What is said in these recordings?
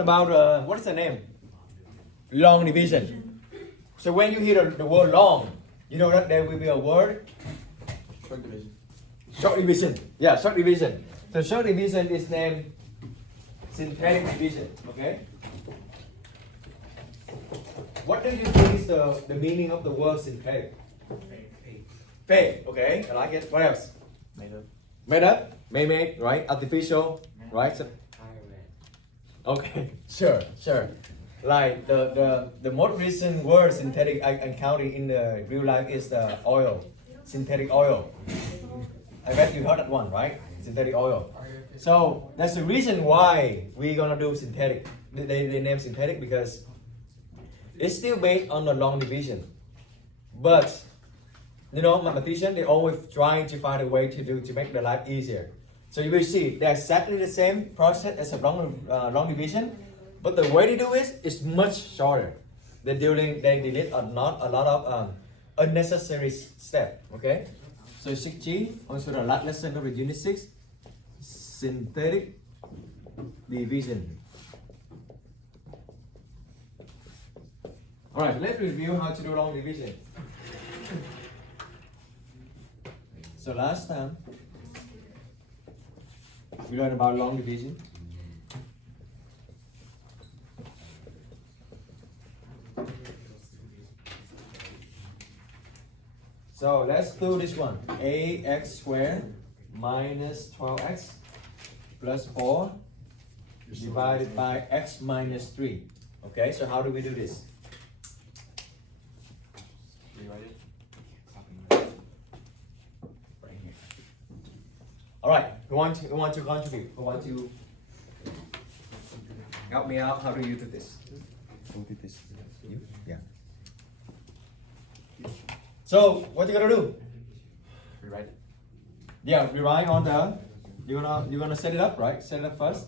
About what is the name? Long division. So when you hear the word long, you know that there will be a word Short division. short division. Yeah, short division. So short division is named synthetic division. Okay. What do you think is the meaning of the word synthetic? Fake. Okay, I like it. What else? Made up. Made up. Made. Right. Artificial. Right. So, okay. Sure. Like the most recent word synthetic I encountered in the real life is the oil, synthetic oil. I bet you heard that one, right? Synthetic oil. So that's the reason why we're gonna do synthetic. They name synthetic because it's still based on the long division, but you know mathematicians they always trying to find a way to make the life easier. So you will see they're exactly the same process as a long division, but the way they do it is much shorter. They delete a lot of unnecessary step. Okay, so 6G also the last lesson of the unit 6, synthetic division. All right, let's review how to do long division. So last time we learned about long division. So let's do this one. Ax squared minus 12x plus 4 divided by x minus 3. Okay, so how do we do this? Rewrite it. Right here. All right, who want to contribute? Who want to help me out? How do you do this? Who did this? You? Yeah. So what you gonna do? Rewrite it. Yeah, rewrite on the. You're gonna set it up, right? Set it up first.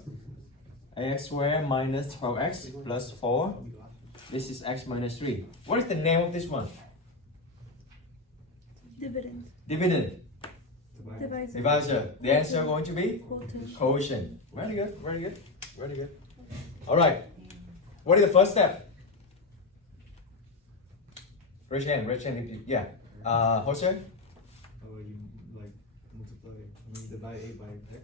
Ax squared minus 12x plus 4. This is x minus 3. What is the name of this one? Dividend. Dividend. Divisor. Divisor. The answer going to be Quotient. quotient. Very good. All right. What is the first step? Raise your hand. If you, yeah. Jose? You like multiply, divide a by x.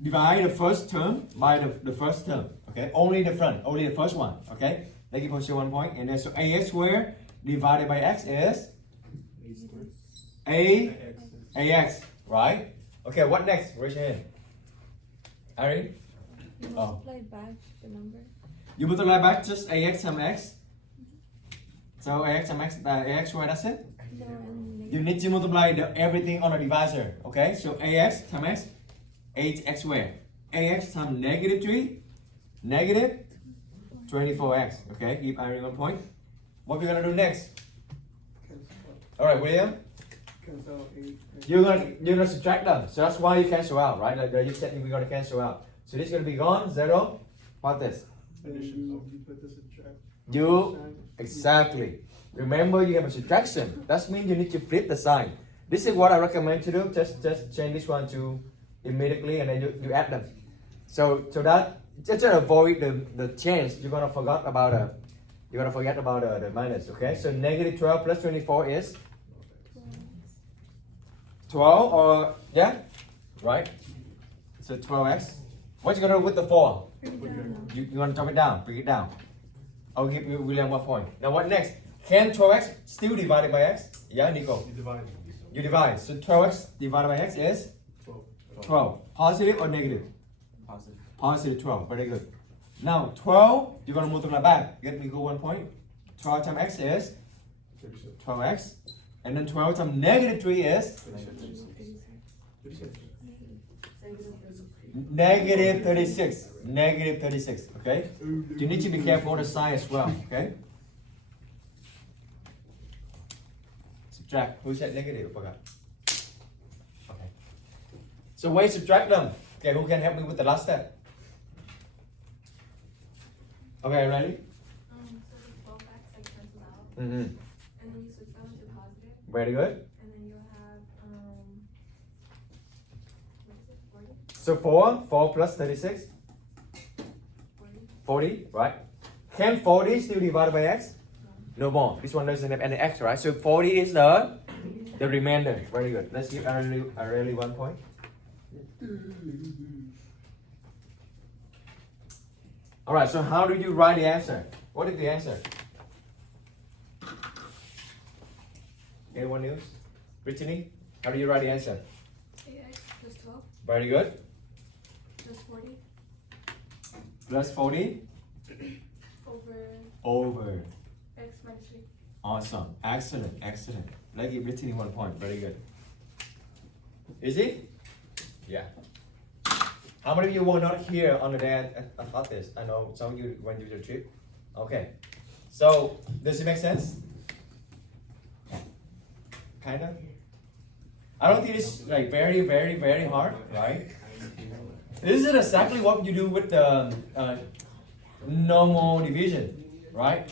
Divide the first term by the first term. Okay. Only the front. Only the first one. Okay. Let's give Jose 1 point. And then so ax squared divided by x is ax. Right? Okay. What next? Raise your hand. Ari? You Oh. multiply back the number. You multiply back just ax times x. So ax times x, ax squared, that's it? No, and You need to multiply everything on a divisor. Okay, so ax times x, 8x squared. Ax times negative 3, negative 24x. Okay, give Irene 1 point. What we're gonna do next? Alright, William? Cancel You're gonna subtract them. So that's why you cancel out, right? Like you said we're gonna cancel out. So this is gonna be gone, 0. What this? you put the subtract. You exactly. Remember you have a subtraction. That means you need to flip the sign. This is what I recommend to do. Just change this one to immediately and then you add them. So that just to avoid the chance you're gonna forget about the minus. Okay. So negative 12 plus 24 is 12 or yeah, right? So 12x. What you gonna do with the 4? bring it down now. You want to drop it down, bring it down. I'll give you William 1 point. Now what next? Can 12x still divided by x? Yeah, Nico. You divide. You divide. So 12x divided by x is 12. Positive or negative? Positive. Positive 12. Very good. Now 12, you're going to multiply back. Get Nico 1 point. 12 times x is 12x. And then 12 times negative 3 is negative 36. Negative 36. Okay? You need to be careful of the sign as well. Okay? Subtract. Who said negative? I forgot. Okay. So why subtract them? Okay, who can help me with the last step? Okay, ready? So the 12x like cancels out, Mm-hmm. and then you switch them to positive, Very good. and then you'll have what is it, 40? So 4 plus 36. 40. 40, right? Can 40 still divide by x? No more. This one doesn't have any x, right? So 40 is the remainder. Very good. Let's give Areli 1 point. All right. So how do you write the answer? What is the answer? Anyone else? Brittany, how do you write the answer? 8x plus 12 Very good. plus 40 Plus 40 over. x minus 3. Awesome. Excellent. Excellent. Let's give Brittany 1 point. Very good. Easy? Yeah. How many of you were not here on the day I taught this? I know some of you went to the trip. Okay. So, does it make sense? Kind of? I don't think it's like very, very, very hard, right? This is exactly what you do with the normal division, right?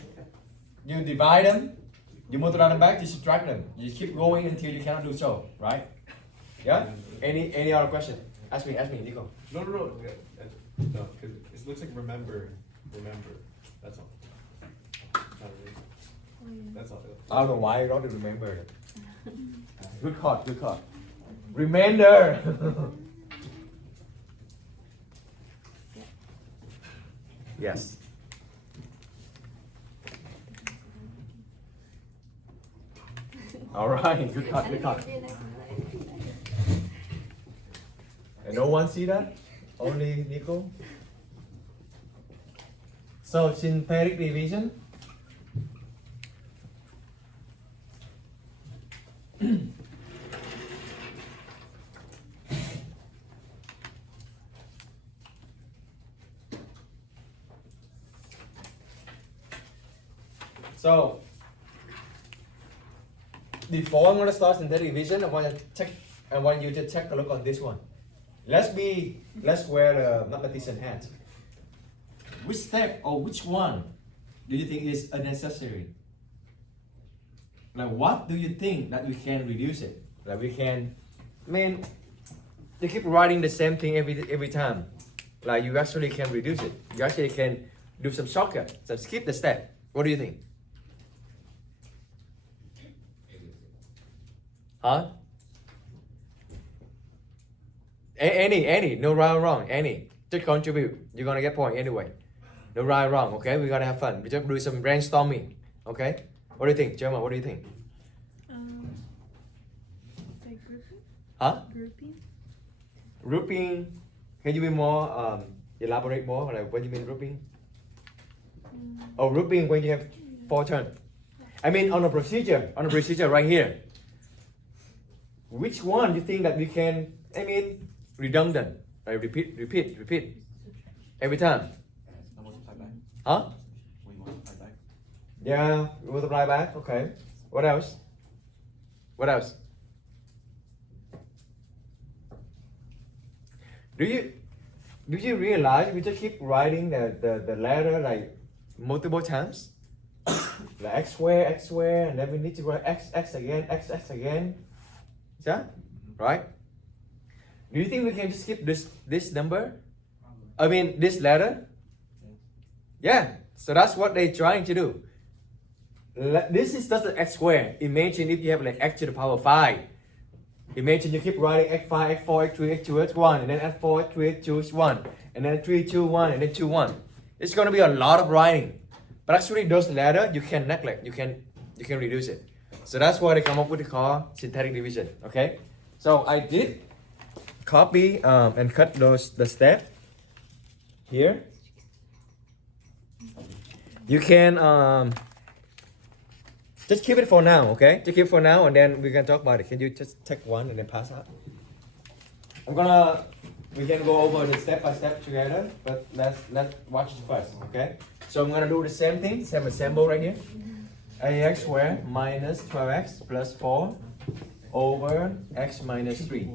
You divide them, you multiply them back, you subtract them. You keep going until you cannot do so, right? Yeah? Any other question? Ask me, Nico. No. No, because it looks like remember. That's all. Not really. Oh, yeah. That's all. I don't know why I don't remember it. Good call. Remainder. Yes. All right. Good call. And no one see that? Only Nico? So synthetic division. So before I'm gonna start synthetic division, I want you to take a look on this one. Let's wear the mathematician hat. Which step or which one do you think is unnecessary? Like what do you think that we can reduce it? Like we can, you keep writing the same thing every time. Like you actually can reduce it. You actually can do some shortcut. So skip the step. What do you think? Huh? Any, no right or wrong, any. Just contribute. You're gonna get point anyway. No right or wrong, okay? We're gonna have fun. We just do some brainstorming, okay? What do you think, Gemma? What do you think? Like grouping? Huh? Grouping? Grouping. Can you be more elaborate more? Like what do you mean grouping? Oh, grouping when you have 4 terms. I mean on the procedure right here. Which one do you think that we can? Redundant. Right? Repeat. Every time. Multiply back. Huh? We multiply back. Yeah, multiply back. Okay. What else? Do you realize we just keep writing the letter like multiple times? Like x square, and then we need to write x again. Yeah? Right? Do you think we can just skip this number? This letter? Yeah. So that's what they're trying to do. This is just an x square. Imagine if you have like x to the power 5. Imagine you keep writing x5, x4, x3, x2, x1, and then x4, x3, x2, x1, and then 3, 2, 1, and then 2, 1. It's going to be a lot of writing. But actually those letters you can neglect. You can reduce it. So that's why they come up with the call synthetic division. Okay? So I did copy and cut the step here. You can just keep it for now, okay? Just keep it for now, and then we can talk about it. Can you just take one and then pass out? We can go over the step by step together, but let's watch it first, okay? So I'm gonna do the same thing, same example right here. Ax squared minus 12x plus 4 over x minus 3.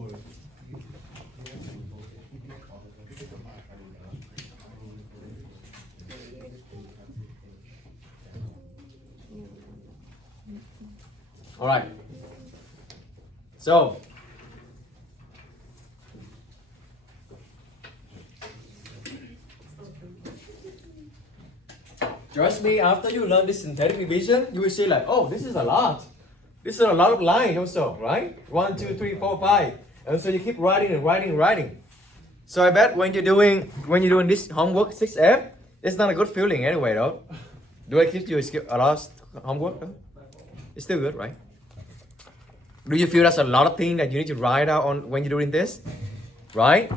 All right. So Trust me, after you learn this synthetic division, you will see like, oh, this is a lot. This is a lot of lines also, right? 1, 2, 3, 4, 5. And so you keep writing and writing and writing. So I bet when you're doing this homework 6F, it's not a good feeling anyway though. Do I keep you skip a lot of homework though? It's still good, right? Do you feel that's a lot of things that you need to write out on when you're doing this? Right?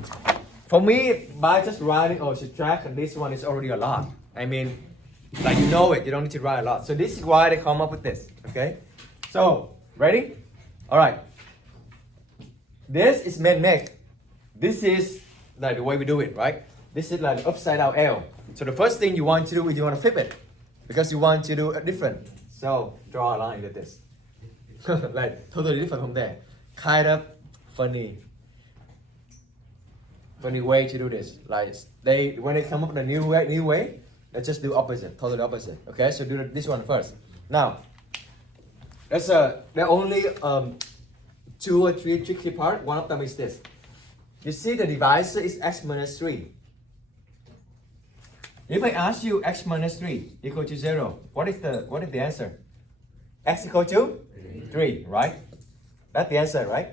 For me, by just writing or subtract, and this one is already a lot. I mean, like you know it, you don't need to write a lot. So this is why they come up with this, okay? So, ready? All right. This is neck. This is like the way we do it, right? This is like the upside down L. So the first thing you want to do is you want to flip it because you want to do it different. So draw a line like this. Like totally different from there. Kind of funny way to do this. Like when they come up with a new way, let's just do opposite, totally opposite. Okay, so do this one first. Now, there are only 2 or 3 tricky parts. One of them is this. You see the divisor is x minus 3. If I ask you x minus 3 equal to 0, what is the answer? X equal to 3, right? That's the answer, right?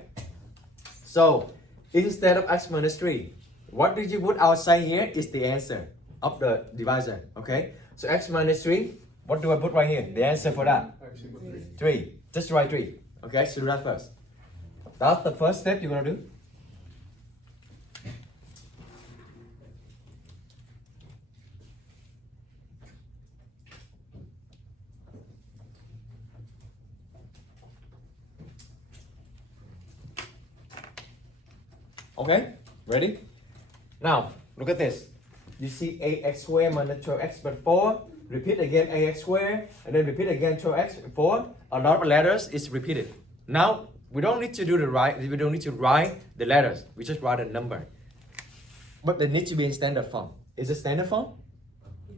So instead of x minus 3, what did you put outside here is the answer of the divisor, okay? So x minus 3, what do I put right here? The answer for that? 3. Just write 3. Okay, so do that first. That's the first step you're gonna do. Okay, ready? Now, look at this. You see 8x squared minus 12x plus 4. Repeat again ax squared, and then repeat again 12x 4. A lot of letters is repeated. Now, we don't need to do we don't need to write the letters. We just write a number. But they need to be in standard form. Is it standard form?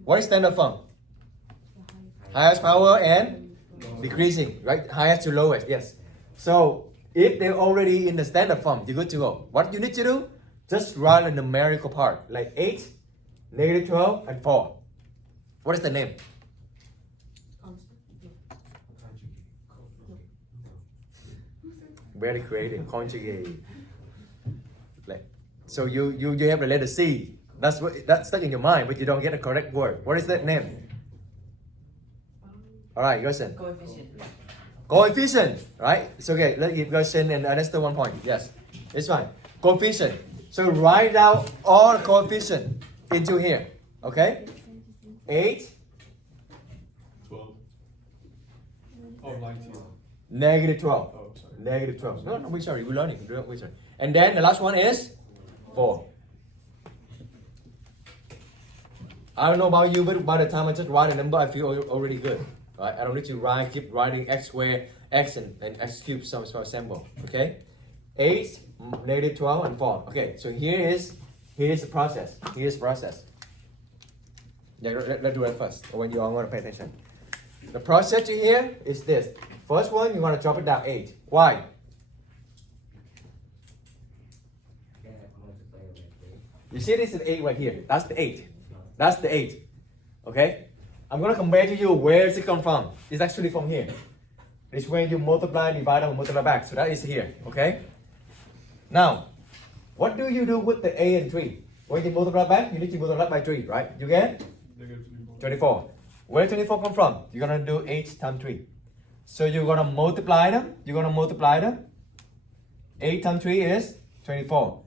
What is standard form? Highest power and decreasing, right? Highest to lowest, yes. So, if they're already in the standard form, you're good to go. What you need to do? Just write a numerical part, like 8, negative 12, and 4. What is the name? Very creative, conjugate. Like, so you have the letter C. That's stuck in your mind, but you don't get the correct word. What is that name? All right, Gerson. Coefficient, right? It's okay. Let's give Gerson and Ernesto 1 point. Yes, it's fine. Coefficient. So write down all coefficient into here. Okay? 8. 12. Oh, 19. Negative 12. Oh, sorry. Negative 12. No, we're sorry. We're learning. We're sorry. And then the last one is 4. I don't know about you, but by the time I just write a number, I feel already good. Right? I don't need to keep writing x squared, x and x cubed, some for example. Okay? 8, negative 12, and 4. Okay, so here is the process. Here's the process. Yeah, let's do that first. When you all want to pay attention. The process here is this. First one, you want to drop it down 8. Why? You see this is 8 right here. That's the 8. That's the 8. Okay? I'm going to compare to you where does it come from. It's actually from here. It's when you multiply, divide, and multiply back. So that is here. Okay? Now, what do you do with the A and 3? When you multiply back, you need to multiply by 3, right? You get? Negative 24. Where 24 come from? You're going to do 8 times 3. So you're going to multiply them. 8 times 3 is 24.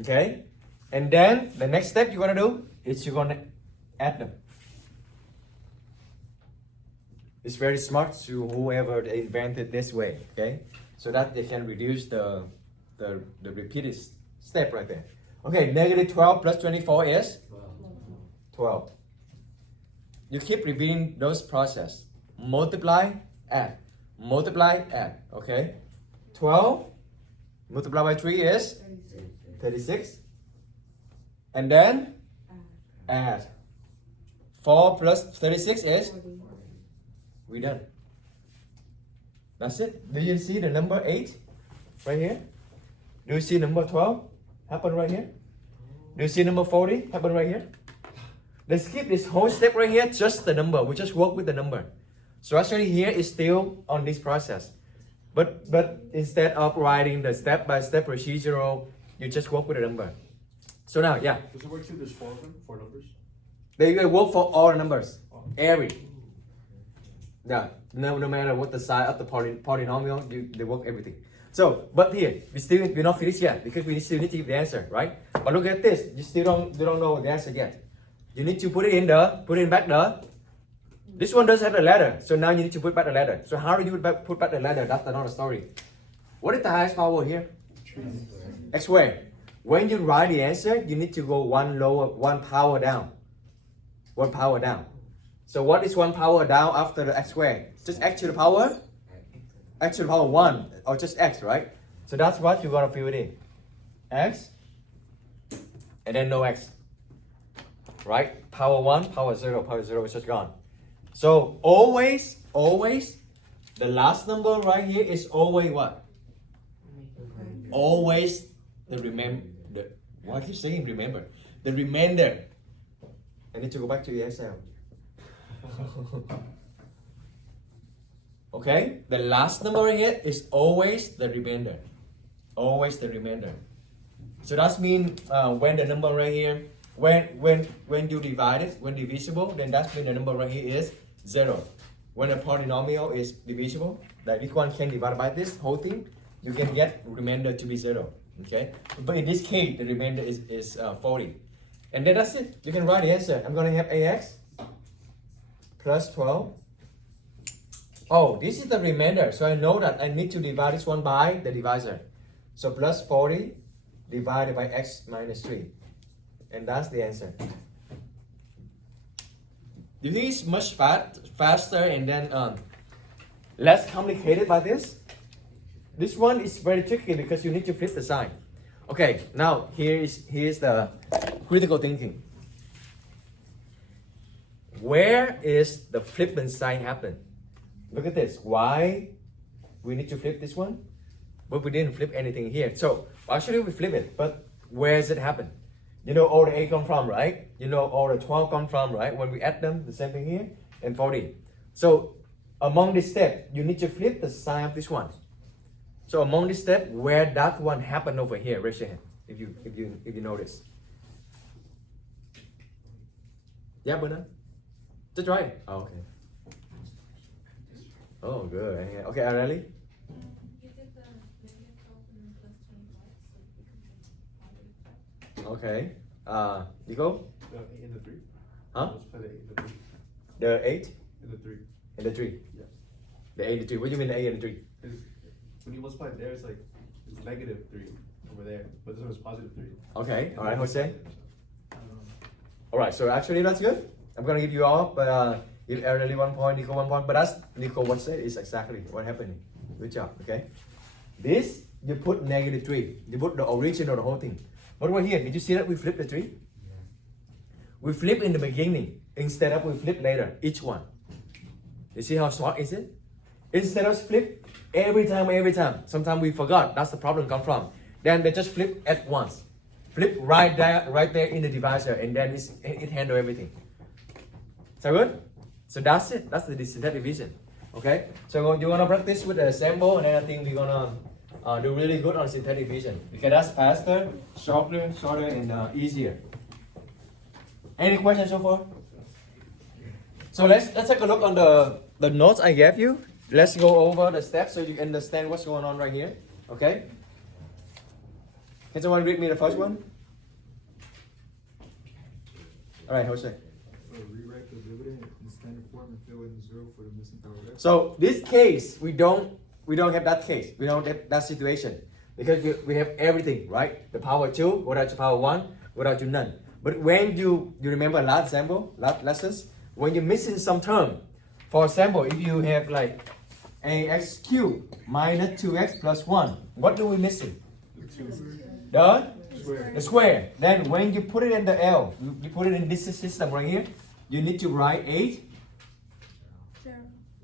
Okay? And then the next step you're going to do is you're going to add them. It's very smart to whoever invented this way, okay? So that they can reduce the repeated step right there. Okay, negative 12 plus 24 is 12. You keep repeating those process. Multiply, add. Multiply, add. Okay? 12 multiplied by 3 is 36. And then add. 4 plus 36 is? We're done. That's it. Do you see the number 8 right here? Do you see number 12 happen right here? Do you see number 40 happen right here? They skip this whole step right here, just the number. We just work with the number. So actually here is still on this process. But instead of writing the step-by-step procedural, you just work with the number. So now, yeah. Does it work too? There's 4 of them? 4 numbers? They work for all the numbers. Every. Yeah. No matter what the size of the polynomial, they work everything. So, but here, we're not finished yet because we still need to give the answer, right? But look at this, you still don't know the answer yet. You need to put it back there. This one does have a letter, so now you need to put back the letter. So how do you put back the letter? That's another story. What is the highest power here? X squared. When you write the answer, you need to go one power down. One power down. So what is one power down after the x squared? Just x to the power? X to the power 1, or just x, right? So that's what you're gonna fill it in. X, and then no x. Right? Power 1, power 0 is just gone. So always, the last number right here is always what? Always the why keep saying remember? The remainder. I need to go back to the Excel. Okay, the last number here is always the remainder. Always the remainder. So that means when the number right here, when you divide it, when divisible, then that means the number right here is 0. When a polynomial is divisible, like this one can divide by this whole thing, you can get remainder to be 0. Okay, but in this case, the remainder is 40. And then that's it. You can write the answer. I'm gonna have ax plus 12. Oh, this is the remainder, so I know that I need to divide this one by the divisor. So plus 40 divided by x minus 3. And that's the answer. Do you think it's much faster and then less complicated by this? This one is very tricky because you need to flip the sign. Okay, now here's the critical thinking. Where is the flipping sign happen? Look at this. Why we need to flip this one? But we didn't flip anything here. So actually we flip it, but where does it happen? You know all the 8 come from, right? You know all the 12 come from, right? When we add them, the same thing here, and 40. So among this step, you need to flip the sign of this one. So among this step, where that one happened over here, raise your hand if you notice. Yeah, Bernard? That's right. Oh, okay. Oh, good. Okay, Areli? You did the negative 12 and plus 25, so you can Okay. Nico? The 8 and the 3. Huh? Multiply the 8 and the 3. The 8 And the 3. and the 3? Yeah. The 8 and the 3. What do you mean the 8 and the 3? When you multiply it there, it's like it's negative 3 over there, but this one is positive 3. Okay. All right, Jose? All right, so actually that's good. I'm going to give you all, but give Areli 1 point, Nico 1 point. But that's Nico what said is exactly what happened. Good job, okay? This, you put negative 3. You put the original, the whole thing. But right here, did you see that we flip the 3? We flip in the beginning instead of we flip later, each one. You see how smart is it? Instead of flip every time. Sometimes we forgot. That's the problem come from. Then they just flip at once. Flip right there in the divisor, and then it handle everything. So good? So that's it. That's the synthetic division. Okay? So you're gonna practice with the sample, and then I think we're gonna do really good on synthetic division because that's faster, shorter, and easier. Any questions so far? So let's take a look on the notes I gave you. Let's go over the steps so you understand what's going on right here. Okay? Can someone read me the first one? All right, Jose. Rewrite the dividend in standard form and fill in 0 for the missing power x. So this case, we don't have that case. We don't have that situation because we have everything, right? The power 2, without the power 1, without to none. But when you remember last lessons, when you're missing some term, for example, if you have like ax cubed minus 2x plus 1, what do we missing? The square. Then when you put it in the L, you put it in this system right here, you need to write 8,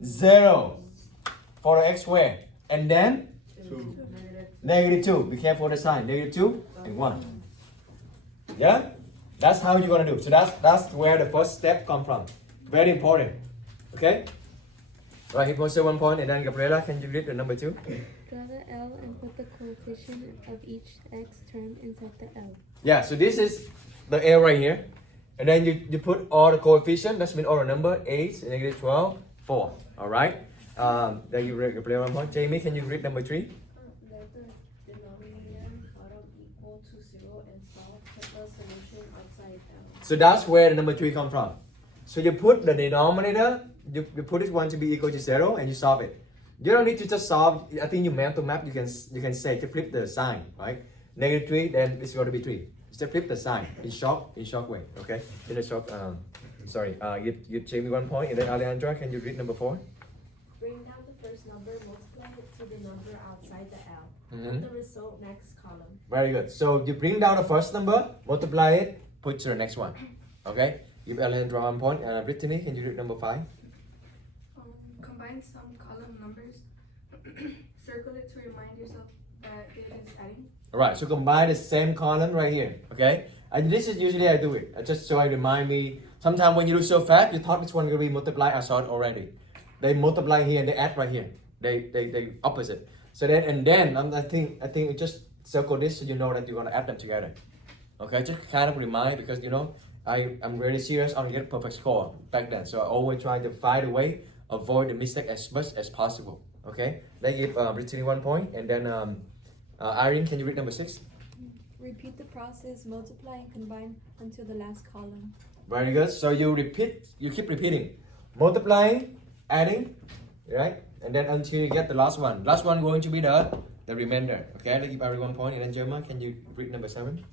0 for the x square. And then negative 2. Be careful for the sign. Negative 2 and 1. Yeah, that's how you're gonna do. So that's where the first step come from. Very important. Okay. Right, he posted 1 point, and then Gabriela, can you read the number 2? Draw the L and put the coefficient of each x term inside the L. Yeah, so this is the L right here. And then you put all the coefficient, that means all the number, 8, -12, 4. Alright? Then you read Gabriela 1 point. Jamie, can you read number 3? Let the denominator bottom equal to 0 and solve. Put the solution outside L. So that's where the number 3 comes from. So you put the denominator, you put this one to be equal to 0 and you solve it. You don't need to just solve. I think you mental map, you can say to flip the sign, right? -3, then it's going to be 3. Just flip the sign in shock way, okay? In a shock, sorry, give Jamie 1 point, and then Alejandra, can you read number 4? Bring down the first number, multiply it to the number outside the L. Mhm. Put the result next column. Very good. So you bring down the first number, multiply it, put to the next one, okay? Give Alejandra 1 point. Brittany, can you read number 5? Combine some column numbers. Circle it to remind yourself that it is adding. Alright, so combine the same column right here, okay? And this is usually I do it, just so I remind me. Sometimes when you do so fast, you thought this one will be multiplied, I saw it already. They multiply here and they add right here. They opposite. So then and then I think you just circle this so you know that you're gonna add them together. Okay, just kind of remind, because you know I'm really serious on get perfect score back then. So I always try to find a way, avoid the mistake as much as possible. Okay, let's give Brittany 1 point, and then Irene, can you read number 6? Repeat the process, multiply and combine until the last column. Very good. So you keep repeating, multiplying, adding, right? And then until you get the last one. Last one going to be the remainder. Okay, let's give Irene 1 point, and then Gemma, can you read number 7?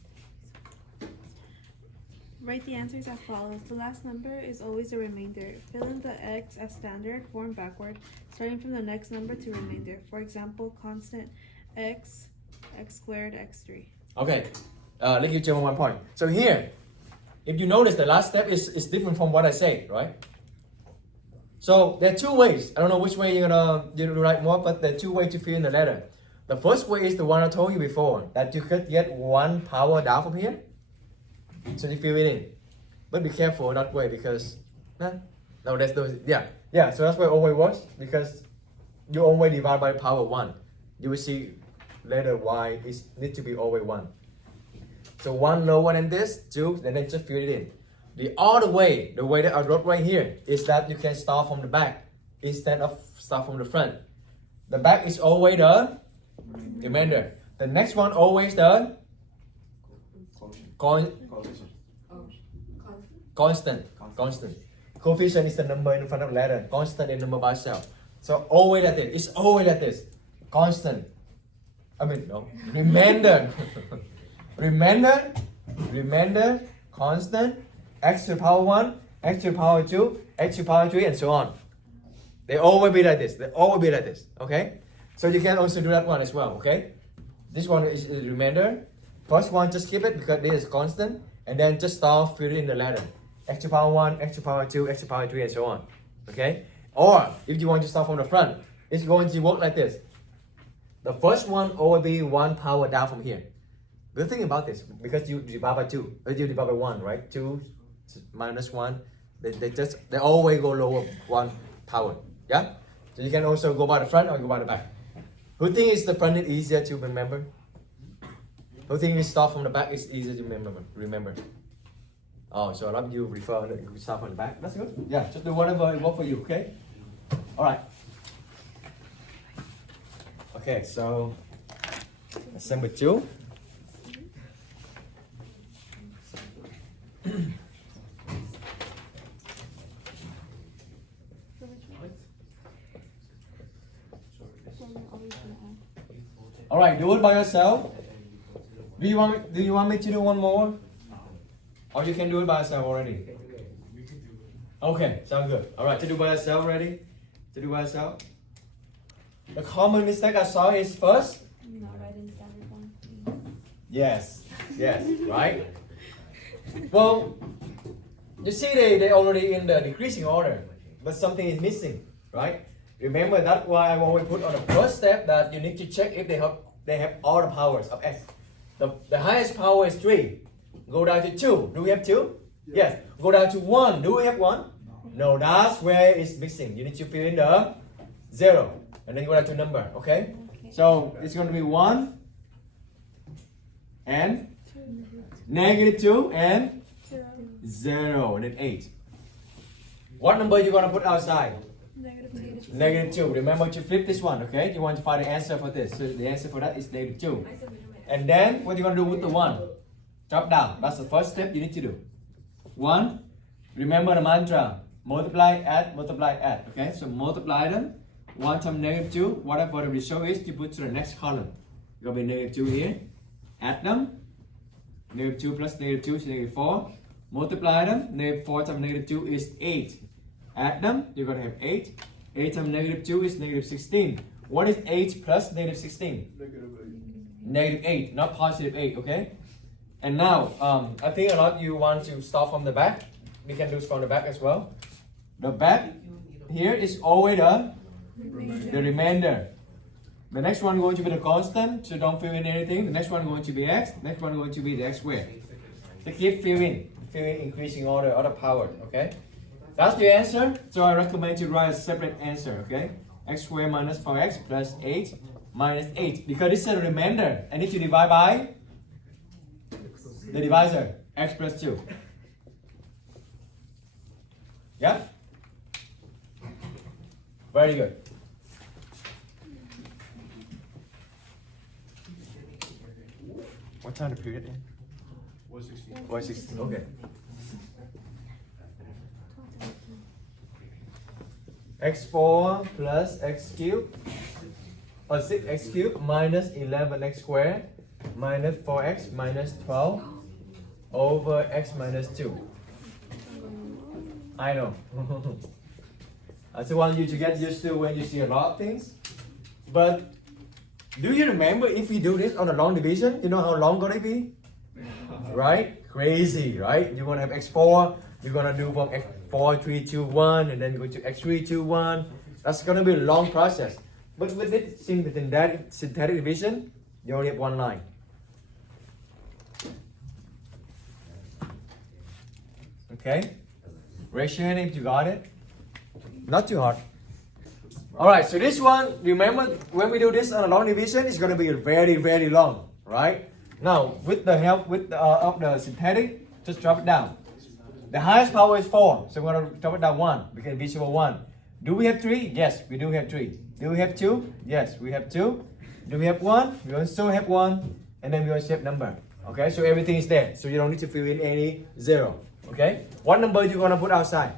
Write the answers as follows. The last number is always the remainder. Fill in the x as standard form backward, starting from the next number to remainder. For example, constant x squared, x3. Okay, let's give Gemma 1 point. So here, if you notice, the last step is different from what I said, right? So there are 2 ways. I don't know which way you're gonna write more, but there are 2 ways to fill in the letter. The first way is the one I told you before, that you could get 1 power down from here. So you fill it in. But be careful that way, because no, that's the so that's why it always works, because you always divide by power 1. You will see letter y is need to be always 1. So 1 lower than this, 2, and then just fill it in. The other way, the way that I wrote right here, is that you can start from the back instead of start from the front. The back is always the remainder. The next one always the constant. Coefficient is the number in front of letter. Constant is number by itself. So always like this. It's always like this. Constant. Remainder. remainder, constant, x to the power 1, x to the power 2, x to the power 3, and so on. They always be like this. Okay? So you can also do that one as well. Okay? This one is the remainder. First one, just keep it because this is constant, and then just start filling in the letter. X to the power 1, x to the power 2, x to the power 3, and so on. Okay? Or if you want to start from the front, it's going to work like this. The first one always be 1 power down from here. Good thing about this, because you divide by 2, you divide by 1, right? 2 minus 1, they always go lower 1 power. Yeah? So you can also go by the front or go by the back. Who thinks the front is easier to remember? Who thinks you start from the back is easier to remember? Oh, so a lot of you prefer you start from the back. That's good. Yeah, just do whatever it works for you, okay? Alright. Okay, so that's number 2. Alright, do it by yourself. Do you want me to do one more? Or you can do it by yourself already? Okay, sounds good. Alright, to do by yourself already? To do by yourself? The common mistake I saw is first? Not writing standard form. Yes, right? Well, you see they already in the decreasing order, but something is missing, right? Remember, that's why I always put on the first step that you need to check if they have all the powers of x. The highest power is 3. Go down to 2. Do we have 2? Yes. Go down to 1. Do we have 1? No, that's where it's missing. You need to fill in the 0. And then go down to number. Okay? So it's going to be 1 and negative 2 and 0. And then 8. What number you going to put outside? Negative 2. Remember to flip this one, okay? You want to find the answer for this. So the answer for that is negative 2. And then what you going to do with the 1? Drop down. That's the first step you need to do. 1. Remember the mantra. Multiply, add, okay? So multiply them. 1 times negative 2. Whatever the result is, you put to the next column. You're going to be negative 2 here. Add them. Negative 2 plus negative 2 is negative 4. Multiply them. Negative 4 times negative 2 is 8. Add them. You're going to have 8. 8 times negative 2 is negative 16. What is 8 plus negative 16? Negative 8, not positive 8, okay? And now, I think a lot of you want to start from the back. We can do from the back as well. The back here is always the remainder. The next one going to be the constant, so don't fill in anything. The next one going to be x. Next one going to be the x squared. So keep filling, increasing all the other power, okay? That's the answer. So I recommend you write a separate answer, okay? X squared minus 4x plus 8 minus 8. Because this is a remainder, I need to divide by the divisor, x plus 2. Yeah? Very good. What time the period in? 116. 116. Okay. x4 plus x cubed, or 6x cubed minus 11x squared minus 4x minus 12 over x minus 2. I know. I just want you to get used to when you see a lot of things. But do you remember if we do this on a long division, you know how long gonna be? Right? Crazy, right? You're gonna have x4, you're gonna do from x4, 3, 2, 1, and then go to x3, 2, 1. That's gonna be a long process. But with it, within that synthetic division, you only have one line. Okay? Raise your hand if you got it. Not too hard. Alright, so this one, remember when we do this on a long division, it's going to be very, very long, right? Now, with the help of the synthetic, just drop it down. The highest power is 4, so we're going to drop it down 1, because invisible 1. Do we have 3? Yes, we do have 3. Do we have 2? Yes, we have 2. Do we have 1? We also have 1, and then we also have number. Okay, so everything is there, so you don't need to fill in any 0. Okay, what number are you going to put outside?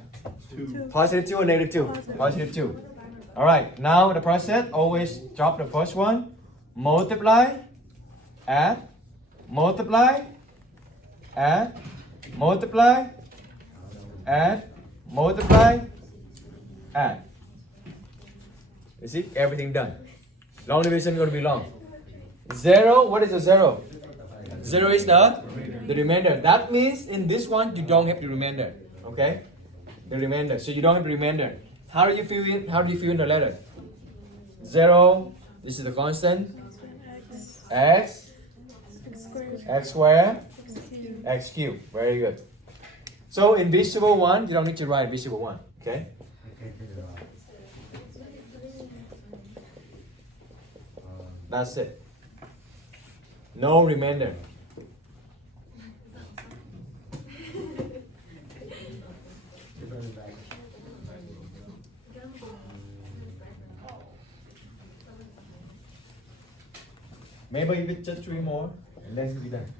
2. Positive 2 or negative 2? Positive 2. Alright, now the process, always drop the first one. Multiply, add, multiply, add, multiply, add, multiply, add. You see, everything done. Long division is going to be long. 0, what is a 0? 0 is the remainder. That means in this one, you don't have the remainder. Okay? The remainder. So you don't have the remainder. How do you fill in? How do you fill in the letter? 0. This is the constant. X squared. X cubed. Very good. So invisible 1, you don't need to write invisible 1. Okay. That's it. No remainder. Maybe with just 3 more, and then we'll be done.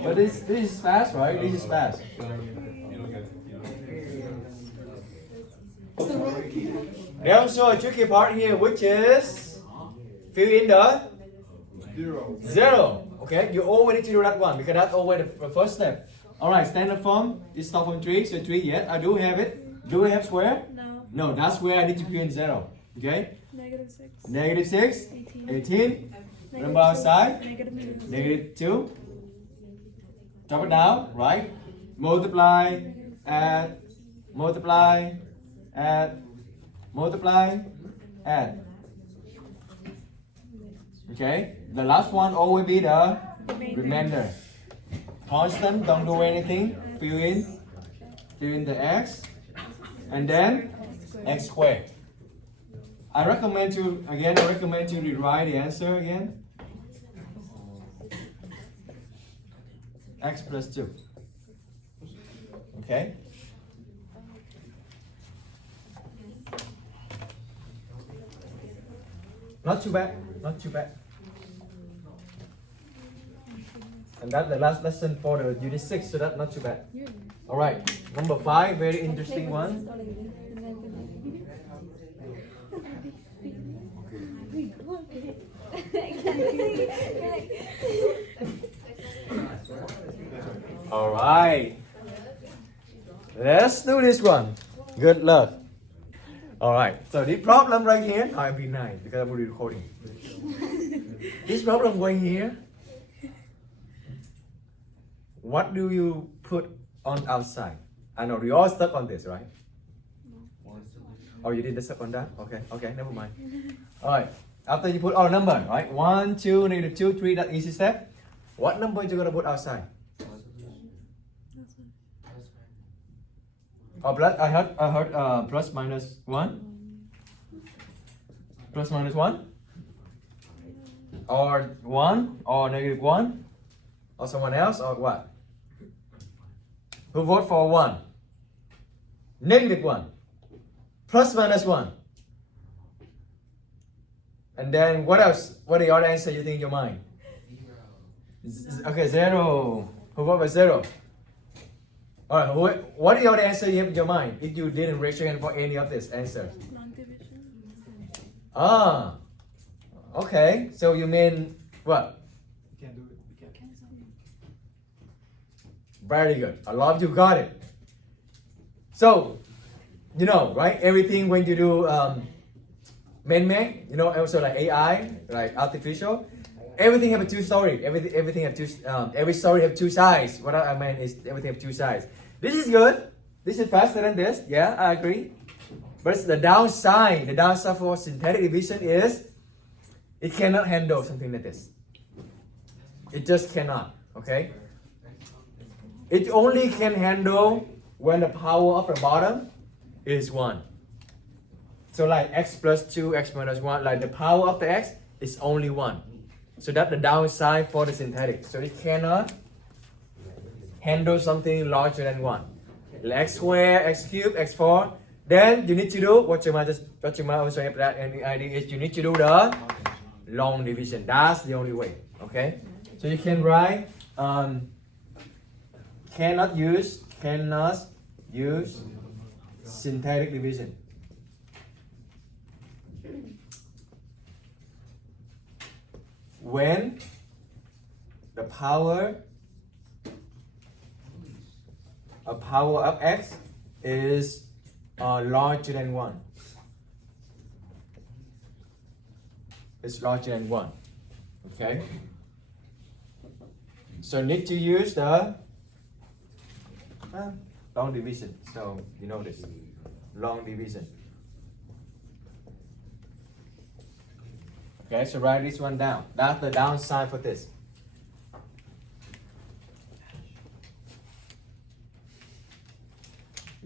But this is fast, right? This is fast. You don't get it. There's also a tricky part here, which is fill in the 0. Okay, you always need to do that one because that's always the first step. Alright, standard form is start from 3. So 3, yes, I do have it. Do we have square? No. No, that's where I need to fill in 0. Okay? Negative 6. Negative 6. 18. Number outside. Negative 2. Drop it down, right? Multiply, add, multiply, add, multiply, add. Okay, the last one always be the remainder. Constant, don't do anything. Fill in the x, and then x squared. I recommend you rewrite the answer again. X plus 2. Okay? Not too bad. And that's the last lesson for the unit 6, so that's not too bad. Alright, number 5, very interesting one. Alright, let's do this one. Good luck. Alright, so the problem right here, I'll be nice because I'm recording. This problem going here, what do you put on outside? I know you all stuck on this, right? Oh, you didn't stuck on that? Okay, never mind. Alright, after you put all number, right? 1, 2, -2, 3, that easy step. What number you gonna put outside? Oh, plus, I heard plus minus 1. Plus minus 1? Or 1? Or -1? Or someone else? Or what? Who vote for 1? -1. Plus minus 1. And then what else? What are the other answer you think in your mind? Okay, 0. Who vote for 0? Alright, what are the other answer you have in your mind if you didn't raise your hand for any of this answer? Non-division. Ah, okay. So you mean what? You can't do it. You can't. Very good. A lot of you got it. So, you know, right? Everything when you do man-made, you know, also like AI, like artificial, everything have a two story. Everything have two. Every story have two sides. What I mean is everything have two sides. This is good. This is faster than this. Yeah, I agree. But it's the downside. The downside for synthetic division is it cannot handle something like this. It just cannot. Okay. It only can handle when the power of the bottom is 1. So like x plus 2, x minus 1, like the power of the x is only 1. So that's the downside for the synthetic. So it cannot handle something larger than 1. X squared, x cubed, x4. Then you need to do what you might also have that any idea is you need to do the long division. That's the only way. Okay? So you can write cannot use synthetic division. When the power of x is larger than 1. It's larger than 1. Okay? So need to use the long division. So you know this. Long division. Okay, so write this one down. That's the downside for this.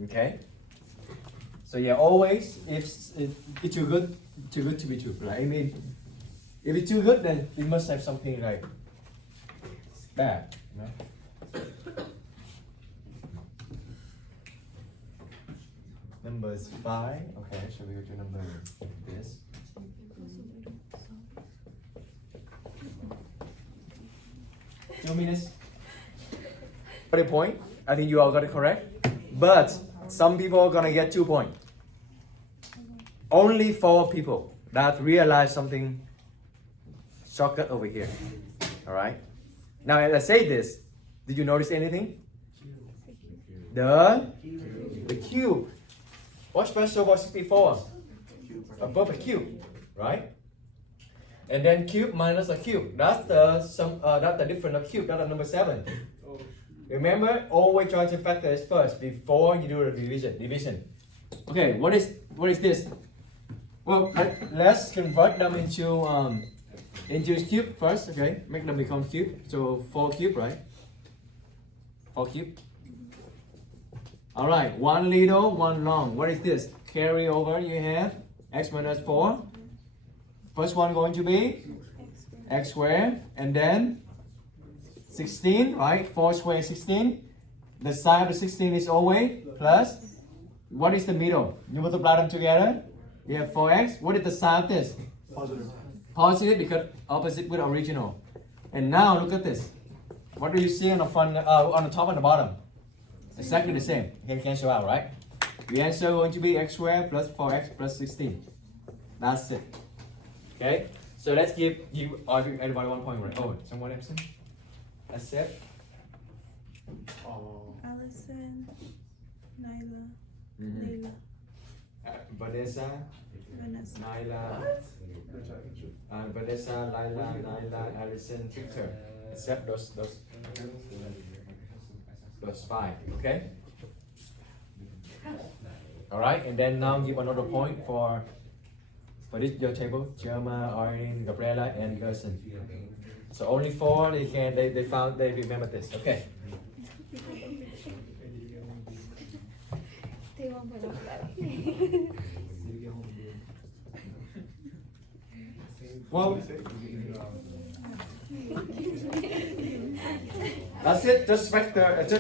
Okay. So yeah, always if it's too good to be true. Right? I mean, if it's too good, then it must have something like bad. You know? Numbers 5. Okay, so we go to number this. 2 minutes. 40 point. I think you all got it correct. But some people are gonna get 2 points. Only 4 people that realize something shortcut over here. Alright? Now as I say this, did you notice anything? The cube. What's special about 64? Above a cube, right? And then cube minus a cube. That's the difference of cube. That's the number 7. Remember, always try to factor this first before you do the division. Okay, what is this? Well, let's convert them into into cube first, okay? Make them become cube. So 4 cube, right? 4 cube. All right, one little, one long. What is this? Carry over, you have x minus 4. First one going to be x squared, and then 16, right? 4 squared 16. The side of 16 is always plus. What is the middle? You multiply them together. You have 4x. What is the sign of this? Positive. Positive because opposite with original. And now look at this. What do you see on the front, on the top and the bottom? Exactly the same. You can cancel out, right? The answer is going to be x squared plus 4x plus 16. That's it. Okay. So let's give everybody 1 point. Right? Oh, someone absent. Accept. Oh. Allison, Nyla, Mm-hmm. Layla, Vanessa, Vanessa. Nyla, Vanessa, Laila, Nyla, Allison, Victor. Accept those 5. Okay. All right, and then now give another point for this your table: Gemma, Irene, Gabriela, and Gerson. So only 4 they remember this. Okay. They won't put up that. Well, that's it. Just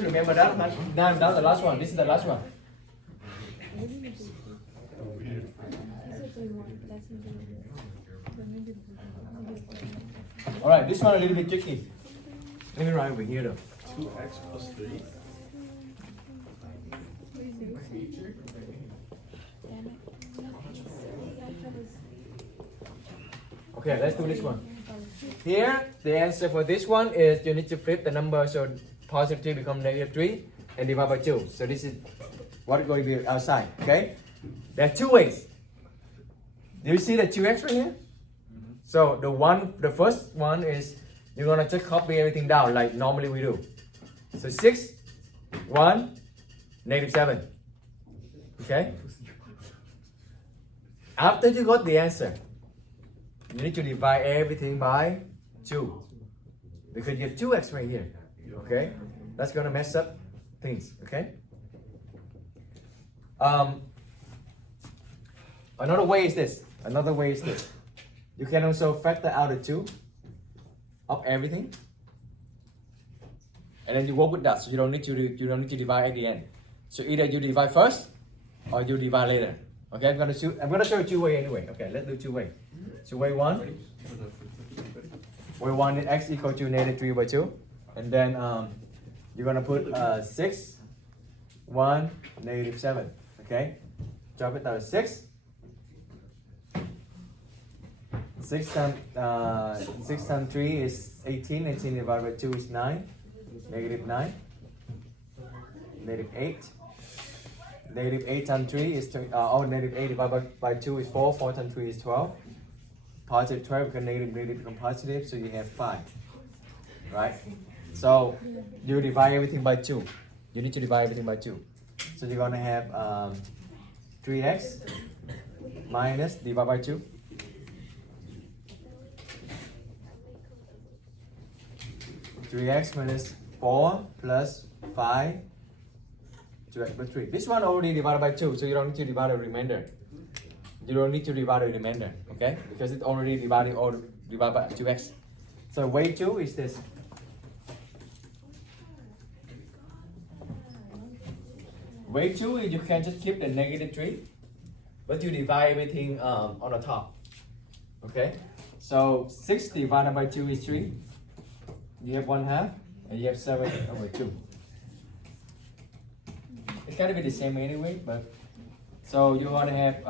remember that. Now that's the last one. This is the last one. All right, this one a little bit tricky. Let me write over here though. 2x plus 3. Okay, let's do this one. Here, the answer for this one is you need to flip the number so positive 3 becomes negative 3 and divide by 2. So this is what is going to be outside. Okay? There are 2 ways. Do you see the 2x right here? So the first one is you're gonna just copy everything down like normally we do. So 6, 1, negative 7. Okay? After you got the answer, you need to divide everything by 2 because you have 2x right here. Okay? That's gonna mess up things. Okay? Another way is this. You can also factor out the 2 of everything, and then you work with that. So you don't need to divide at the end. So either you divide first or you divide later. Okay, I'm gonna show you 2 ways anyway. Okay, let's do 2 ways. So way 1. Way 1 is x equal to negative 3 by 2, and then you're gonna put 6, 1, negative 7. Okay, drop it down to 6. 6 times 3 is 18. 18 divided by 2 is 9. Negative 9. Negative 8. Negative 8 times 3 is negative 8 divided by 2 is 4. 4 times 3 is 12. Positive 12 because negative become positive, so you have 5. Right? So you divide everything by 2. You need to divide everything by 2. So you're gonna have 3x minus divided by 2. 3x minus 4 plus 5 divided by 3. This one already divided by 2, so you don't need to divide the remainder. Okay? Because it's already divided by 2x. So way 2 is this. Way 2 is you can just keep the negative 3, but you divide everything on the top. Okay? So 6 divided by 2 is 3. You have 1/2, and you have 7 over 2. It's gotta be the same anyway, but so you want to have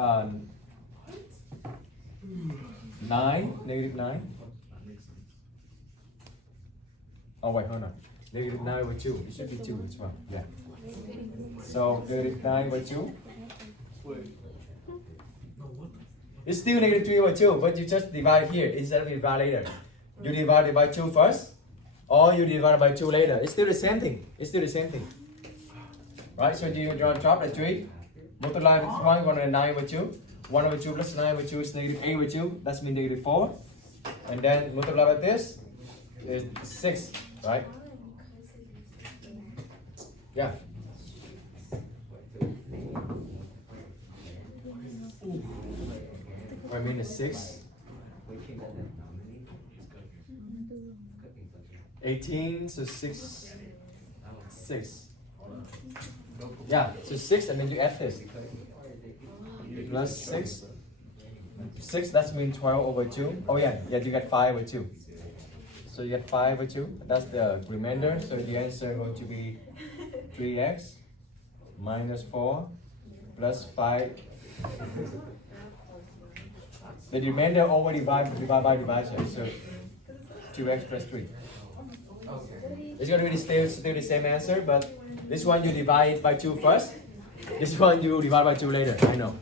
9, negative 9. Oh wait, hold on. Negative 9 over 2. It should be 2 as well. Yeah. So negative 9 over 2. It's still negative 3 over 2, but you just divide here instead of divide later. You divide it by 2 first, or you divide by 2 later. It's still the same thing. Right? So you drop the 3, multiply with 1 over 9 over 2. 1 over 2 plus 9 over 2 is negative 8 over 2. That's mean negative 4. and then multiply by this is 6, right? Yeah. I mean it's 6. 18, so 6. Yeah, so 6 and then you add this. Plus 6. 6, that's mean 12 over 2. Oh yeah, you get 5 over 2. So you get 5 over 2. That's the remainder. So the answer is going to be 3x minus 4 plus 5. The remainder already divide by division. So 2x plus 3. It's going to be still the same answer, but this one you divide by 2 first. This one you divide by 2 later. I know.